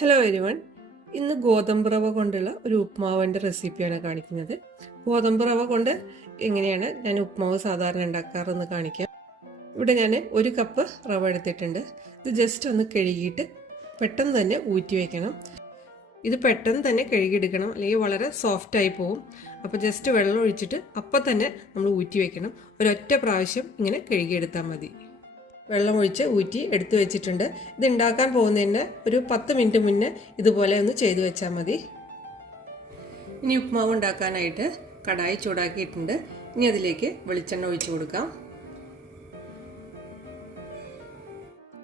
Hello everyone. ഇന്ന് ഗോതമ്പ് റവ കൊണ്ടുള്ള ഒരു ഉപ്മാവിൻ്റെ റെസിപ്പിയാണ് കാണിക്കുന്നത്. ഗോതമ്പ് റവ കൊണ്ട് എങ്ങനെയാണ് ഞാൻ ഉപ്മാവ് സാധാരണ ഉണ്ടാക്കാറെന്ന് കാണിക്കാം. ഇവിടെ ഞാൻ 1 കപ്പ് റവ എടുത്തിട്ടുണ്ട്. ഇത് ജസ്റ്റ് ഒന്ന് കഴുകിയിട്ട് പെട്ടെന്ന് തന്നെ ഊറ്റി വയ്ക്കണം. ഇത് പെട്ടെന്ന് തന്നെ കഴുകിയെടുക്കണം, അല്ലെങ്കിൽ വളരെ സോഫ്റ്റായി പോവും. അപ്പോൾ ജസ്റ്റ് വെള്ളം ഒഴിച്ചിട്ട് അപ്പം തന്നെ നമ്മൾ ഊറ്റി വയ്ക്കണം. ഒരൊറ്റ പ്രാവശ്യം ഇങ്ങനെ കഴുകിയെടുത്താൽ മതി. വെള്ളം ഒഴിച്ച് ഊറ്റി എടുത്തു വെച്ചിട്ടുണ്ട്. ഇത് ഉണ്ടാക്കാൻ പോകുന്നതിന് ഒരു 10 മിനിറ്റ് മുന്നേ ഇതുപോലെ ഒന്ന് ചെയ്തു വെച്ചാൽ മതി. ഇനി ഉപ്മാവ് ഉണ്ടാക്കാനായിട്ട് കടായി ചൂടാക്കിയിട്ടുണ്ട്. ഇനി അതിലേക്ക് വെളിച്ചെണ്ണ ഒഴിച്ചു കൊടുക്കാം.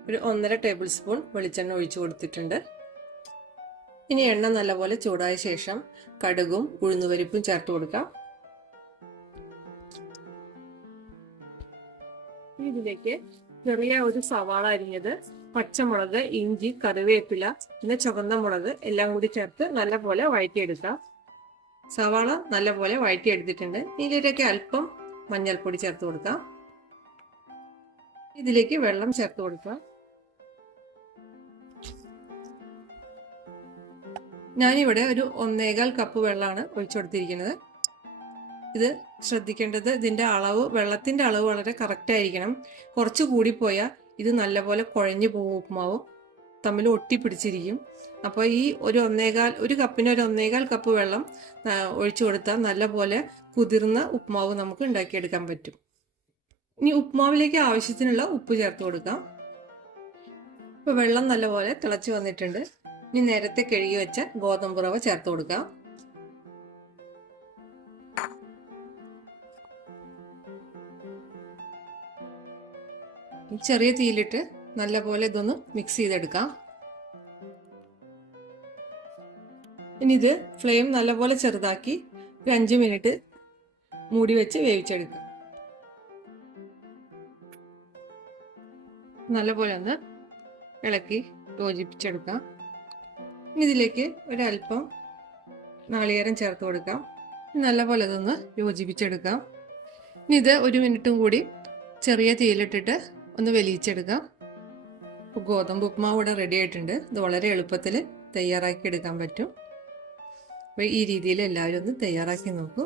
ഒരു 1.5 ടേബിൾ സ്പൂൺ വെളിച്ചെണ്ണ ഒഴിച്ചു കൊടുത്തിട്ടുണ്ട്. ഇനി എണ്ണ നല്ലപോലെ ചൂടായ ശേഷം കടുകും ഉഴുന്നുപരിപ്പും ചേർത്ത് കൊടുക്കാം. ഇതിലേക്ക് ചെറിയ ഒരു സവാള അരിഞ്ഞത്, പച്ചമുളക്, ഇഞ്ചി, കറിവേപ്പില, പിന്നെ ചുവന്ന മുളക് എല്ലാം കൂടി ചേർത്ത് നല്ലപോലെ വഴറ്റിയെടുക്കാം. സവാള നല്ലപോലെ വഴറ്റിയെടുത്തിട്ടുണ്ട്. ഇതിലേക്ക് അല്പം മഞ്ഞൾപ്പൊടി ചേർത്ത് കൊടുക്കാം. ഇതിലേക്ക് വെള്ളം ചേർത്ത് കൊടുക്കാം. ഞാനിവിടെ ഒരു 1.25 കപ്പ് വെള്ളമാണ് ഒഴിച്ചു കൊടുത്തിരിക്കുന്നത്. ഇത് ശ്രദ്ധിക്കേണ്ടത്, ഇതിൻ്റെ അളവ്, വെള്ളത്തിൻ്റെ അളവ് വളരെ കറക്റ്റ് ആയിരിക്കണം. കുറച്ച് കൂടിപ്പോയാൽ ഇത് നല്ലപോലെ കുഴഞ്ഞു പോകും, ഉപ്മാവ് തമ്മിൽ ഒട്ടിപ്പിടിച്ചിരിക്കും. അപ്പോൾ ഈ ഒരു കപ്പിന് ഒരു 1.25 കപ്പ് വെള്ളം ഒഴിച്ചു കൊടുത്താൽ നല്ലപോലെ കുതിർന്ന ഉപ്മാവ് നമുക്ക് ഉണ്ടാക്കിയെടുക്കാൻ പറ്റും. ഇനി ഉപ്മാവിലേക്ക് ആവശ്യത്തിനുള്ള ഉപ്പ് ചേർത്ത് കൊടുക്കാം. ഇപ്പോൾ വെള്ളം നല്ലപോലെ തിളച്ച് വന്നിട്ടുണ്ട്. ഇനി നേരത്തെ കഴുകി വെച്ച ഗോതമ്പ് റവ ചേർത്ത് കൊടുക്കാം. ചെറിയ തീയിലിട്ട് നല്ലപോലെ ഇതൊന്ന് മിക്സ് ചെയ്തെടുക്കാം. ഇനി ഇത് ഫ്ലെയിം നല്ലപോലെ ചെറുതാക്കി ഒരു 5 മിനിറ്റ് മൂടി വെച്ച് വേവിച്ചെടുക്കാം. നല്ലപോലെ ഒന്ന് ഇളക്കി യോജിപ്പിച്ചെടുക്കാം. ഇനി ഇതിലേക്ക് ഒരല്പം നാളികേരം ചേർത്ത് കൊടുക്കാം. നല്ലപോലെ ഇതൊന്ന് യോജിപ്പിച്ചെടുക്കാം. ഇനി ഇത് 1 മിനിറ്റും കൂടി ചെറിയ തീയിലിട്ടിട്ട് ഒന്ന് വെലിയിച്ചെടുക്കാം. ഗോതമ്പ് ഉപ്മാവ് ഇവിടെ റെഡി ആയിട്ടുണ്ട്. ഇത് വളരെ എളുപ്പത്തിൽ തയ്യാറാക്കി എടുക്കാൻ പറ്റും. അപ്പോൾ ഈ രീതിയിൽ എല്ലാവരും ഒന്ന് തയ്യാറാക്കി നോക്കൂ.